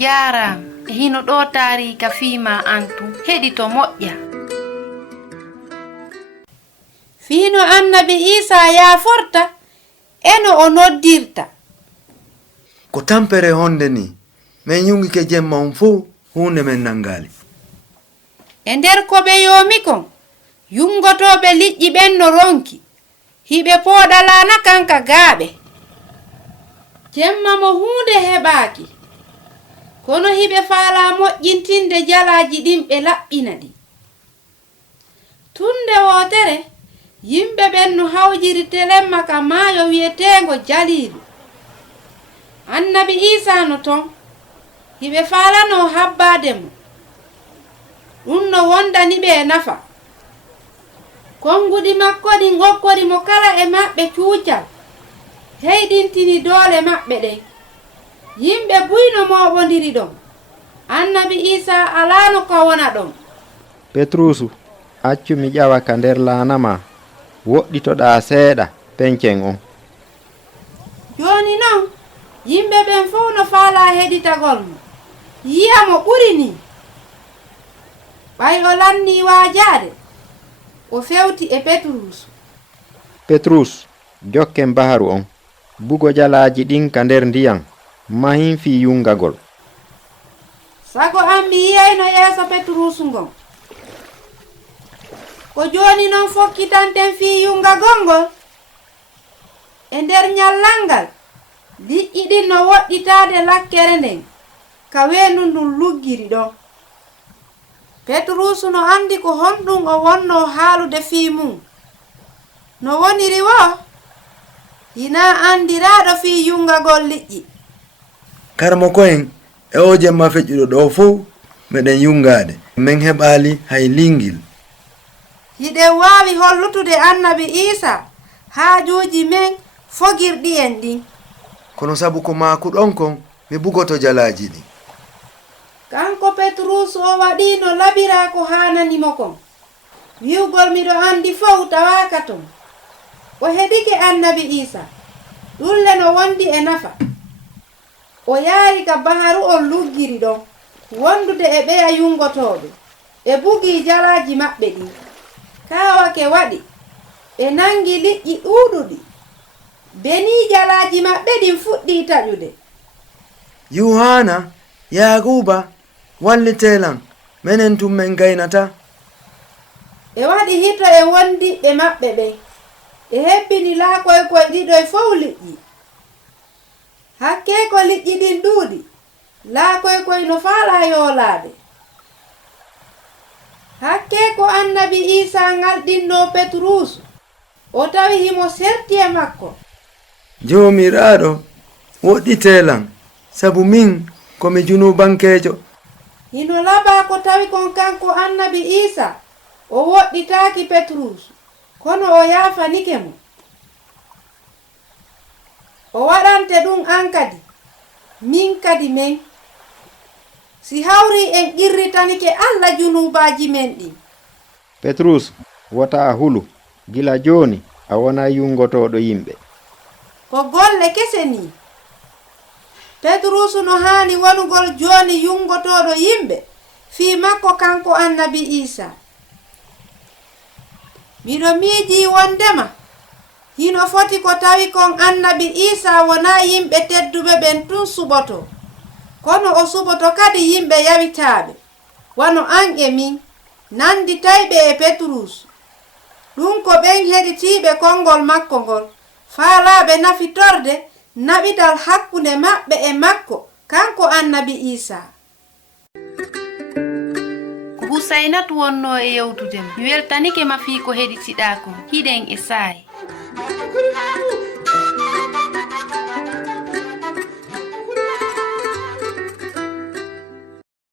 Jara hino ɗo taarika fiima antu heɗito moƴƴa. Fiino annabi Isa yaaforta eno o noddirta. Ko tampere honde ni min yungike jemma on fuu hunde men nangali. E nder ko ɓe yoomi kon yungotoɓe liƴƴi ɓen no ronki hiɓe pooɗalana kanka gaaɓe. Jemma mo hunde heɓaaki kono hiɓe faala moƴƴintinde jalaaji ɗin ɓe laɓɓina ɗi. Tunde wootere yimɓe ɓen no hawjiri telemma ka maayo wi'eteengo Jaliilu. Annabi Isa no ton hiɓe faalano habbaade mo. Ɗum no wondani ɓe e nafa. Konngudi makko ɗin ngokkori mo kala e maɓɓe cuucal heyɗintini doole maɓɓe ɗen. Yimɓe buyno mooɓondiri ɗon. Annabi Isa alaano ka wona ɗon. Petrusu, accu mi ƴawa ka nder laanama woɗɗitoɗaa seeɗa pencen on. Jooni non yimɓe ɓen fof no faala heɗitagol mo yi'a mo ɓuri ni. Ɓay o lanni waajaade o fewti e Petrusu. Petrus, jokken baharu on bugo jalaaji ɗin ka nder ndiyam mahin fi yungagol. Sago am mi yiyayno yeeso Petrusu ngon. Ko jooni non fokkitanten fi yungagol ngol. E nder ñallal ngal liƴƴi ɗin no woɗɗitaade lakkere nden ka weendu ndun luggiri ɗon. Petrusu no andi ko honɗum o wonno haalude fii mum. No woniri wo Hinaa andiraaɗo fii yungagol liƴƴi. Karmoko en e o jemma feƴƴuɗo ɗo fof meɗen yungade min heɓali hay lingil. Hiɗen waawi hollutude annabi Isa haajuuji men fogirɗi en ɗin. Kono sabu ko maku ɗon kon mi bugoto jalaaji ɗi. Kanko Petrus o waɗi no labira ko haananimo kon. Wi'ugol miɗo andi fow tawaaka ton. O heɗike annabi Isa ɗulle no wondi e nafa. O yaari ka baharu on luggiri ɗon wondude e ɓeya yungotoɓe ɓe bugi jalaaji maɓɓe ɗin. Kaawake waɗi ɓe nangi liƴƴi ɗuuɗuɗi beni jalaaji maɓɓe ɗin fuɗɗi taƴude. Yohana, Yakuba, wallitelan menen tum men gaynata. Ɓe waɗi hito e wondiɓɓe maɓɓe ɓen e hebbini laakoykoye ɗiɗoye fof liƴƴi. Hakke ko liƴƴi ɗin ɗuuɗi laakoykoye no faala yoolaade. Hakke ko annabi Isa ngalɗinno Petrusu o tawi himo serti e makko. Joomiraaɗo woɗɗitelan sabu min komi junubankeejo. Hino laba ko tawi kon kanko annabi Isa o woɗɗitaaki Petrusu kono o yaafanike mo. O waɗante ɗum an kadi min kadi men si hawri en qirritanike Allah junubaji men ɗin. Petrus, wota a hulu gila jooni a wona yungotoɗo yimɓe. Ko golle kese ni. Petrusu no haani wonugol jooni yungotoɗo yimɓe fii makko kanko annabi Isa. Miɗo miiji wondema hino foti ko tawi kon annabi Isa wona yimɓe tedduɓe ɓen tun suɓoto kono o suɓoto kadi yimɓe yawitaaɓe wano an e min nanditayɓe e Petrus. Ɗum ko ɓen heɗitiiɓe konngol makko ngol faalaaɓe nafitorde naɓital hakkunde maɓɓe e makko kanko annabi Isa. Husaynatu wonno e yewtude mi weltanike ma fii ko heɗitiɗa kon hiɗen e saayi.